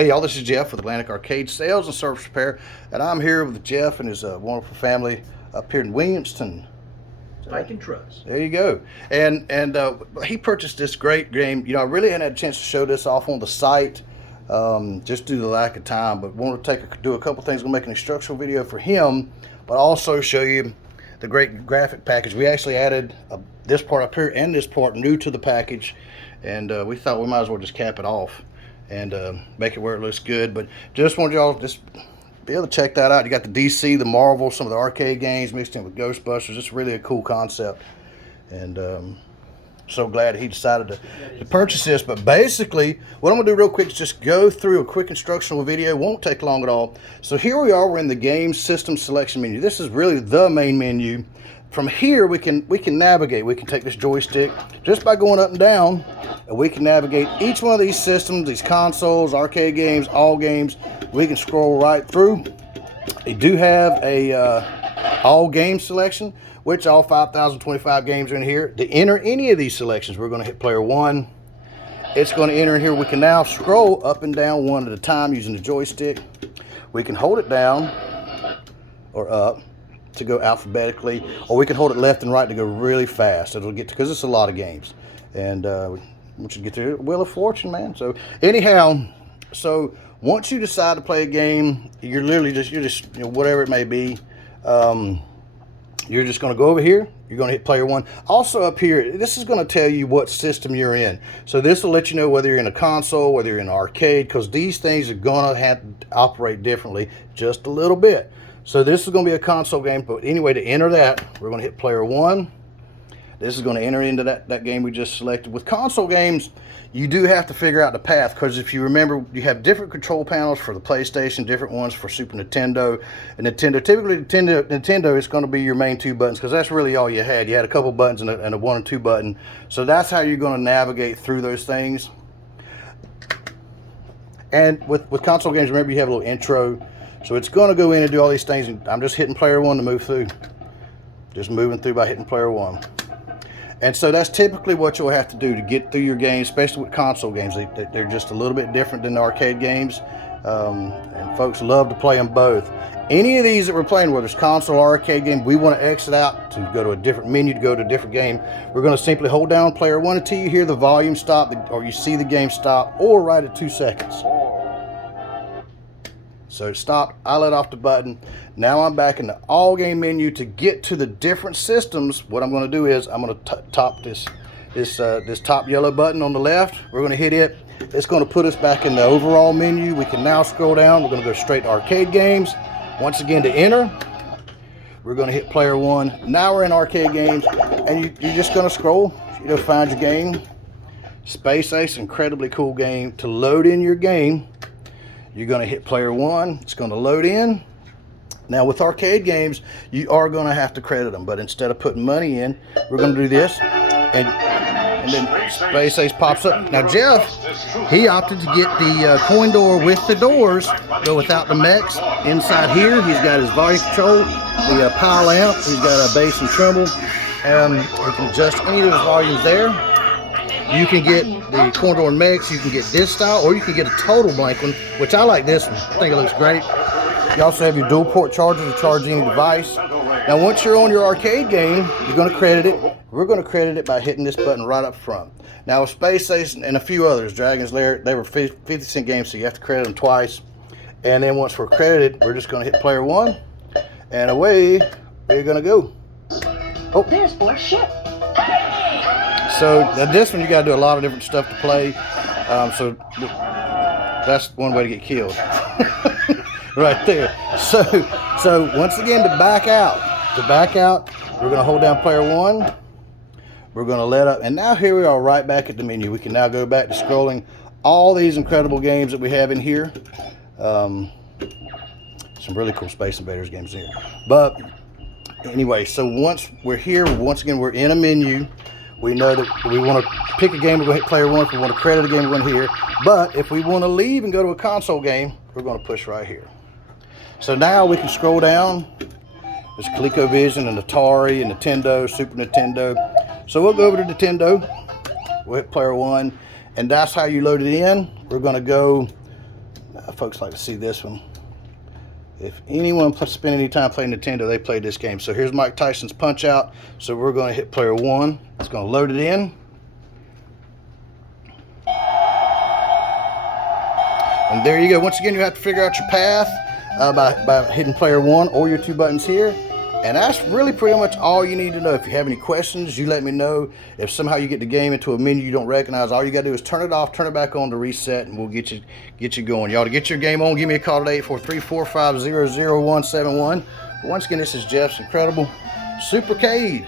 Hey y'all, this is Jeff with Atlantic Arcade Sales and Service Repair, and I'm here with Jeff and his wonderful family up here in Williamston. Viking Truss. There you go. And he purchased this great game. You know, I really hadn't had a chance to show this off on the site, just due to the lack of time. But want to do a couple things. We'll make an instructional video for him, but also show you the great graphic package. We actually added this part up here and this part new to the package, and we thought we might as well just cap it off and make it where it looks good. But just wanted y'all just be able to check that out. You got the DC, the Marvel, some of the arcade games mixed in with Ghostbusters. It's really a cool concept, and so glad he decided to purchase this. But basically, what I'm gonna do real quick is just go through a quick instructional video. Won't take long at all. So here we are. We're in the game system selection menu. This is really the main menu. From here, we can navigate. We can take this joystick just by going up and down, and we can navigate each one of these systems, these consoles, arcade games, all games. We can scroll right through. They do have a all game selection, which all 5,025 games are in here. To enter any of these selections, we're going to hit player 1. It's going to enter in here. We can now scroll up and down one at a time using the joystick. We can hold it down or up to go alphabetically, or we can hold it left and right to go really fast. It'll get to, because it's a lot of games, and once you get to Wheel of Fortune, man. So anyhow, so once you decide to play a game, you're literally just you know, whatever it may be, you're just going to go over here. You're going to hit player 1. Also up here, this is going to tell you what system you're in. So this will let you know whether you're in a console, whether you're in an arcade, because these things are going to have to operate differently just a little bit. So this is going to be a console game, but anyway, to enter that, we're going to hit player 1. This is going to enter into that game we just selected. With console games, you do have to figure out the path, because if you remember, you have different control panels for the PlayStation, different ones for Super Nintendo and Nintendo. Typically, Nintendo is going to be your main 2 buttons, because that's really all you had. You had a couple buttons and a 1 and 2 button. So that's how you're going to navigate through those things. And with console games, remember, you have a little intro. So it's going to go in and do all these things, and I'm just hitting player 1 to move through. Just moving through by hitting player 1. And so that's typically what you'll have to do to get through your games, especially with console games. They're just a little bit different than the arcade games, and folks love to play them both. Any of these that we're playing, whether it's console or arcade game, we want to exit out to go to a different menu, to go to a different game. We're going to simply hold down player 1 until you hear the volume stop, or you see the game stop, or right at 2 seconds. So it stopped, I let off the button. Now I'm back in the all game menu. To get to the different systems, what I'm going to do is I'm going to top this top yellow button on the left. We're going to hit it. It's going to put us back in the overall menu. We can now scroll down. We're going to go straight to arcade games. Once again, to enter, we're going to hit player 1. Now we're in arcade games, and you're just going to scroll, find your game. Space Ace, incredibly cool game. To load in your game, you're going to hit player 1. It's going to load in. Now with arcade games, you are going to have to credit them, but instead of putting money in, we're going to do this, and then Space Ace pops up. Now Jeff, he opted to get the coin door with the doors, but without the mechs. Inside here, he's got his volume control, the power amp. He's got a bass and treble. He can adjust any of his volumes there. You can get the coin door mix, you can get this style, or you can get a total blank one, which I like this one. I think it looks great. You also have your dual port charger to charge any device. Now once you're on your arcade game, you're going to credit it. We're going to credit it by hitting this button right up front. Now with Space Ace and a few others, Dragon's Lair, they were 50-cent games, so you have to credit them twice. And then once we're credited, we're just going to hit player 1, and away we're going to go. Oh, there's 4 ship. So now this one, you got to do a lot of different stuff to play. So that's one way to get killed, right there. So once again, to back out, we're going to hold down player 1. We're going to let up, and now here we are, right back at the menu. We can now go back to scrolling all these incredible games that we have in here. Some really cool Space Invaders games here. But anyway, so once we're here, once again, we're in a menu. We know that we want to pick a game, we're going to hit player 1. If we want to credit a game, we're going to here. But if we want to leave and go to a console game, we're going to push right here. So now we can scroll down. There's ColecoVision and Atari and Nintendo, Super Nintendo. So we'll go over to Nintendo. We'll hit player 1, and that's how you load it in. We're going to go folks like to see this one. If anyone spent any time playing Nintendo, they played this game. So here's Mike Tyson's Punch Out. So we're going to hit player 1. It's going to load it in. And there you go. Once again, you have to figure out your path by hitting player 1 or your 2 buttons here. And that's really pretty much all you need to know. If you have any questions, you let me know. If somehow you get the game into a menu you don't recognize, all you got to do is turn it off, turn it back on to reset, and we'll get you going. Y'all, to get your game on, give me a call at 843-450-0171. Once again, this is Jeff's Incredible Supercade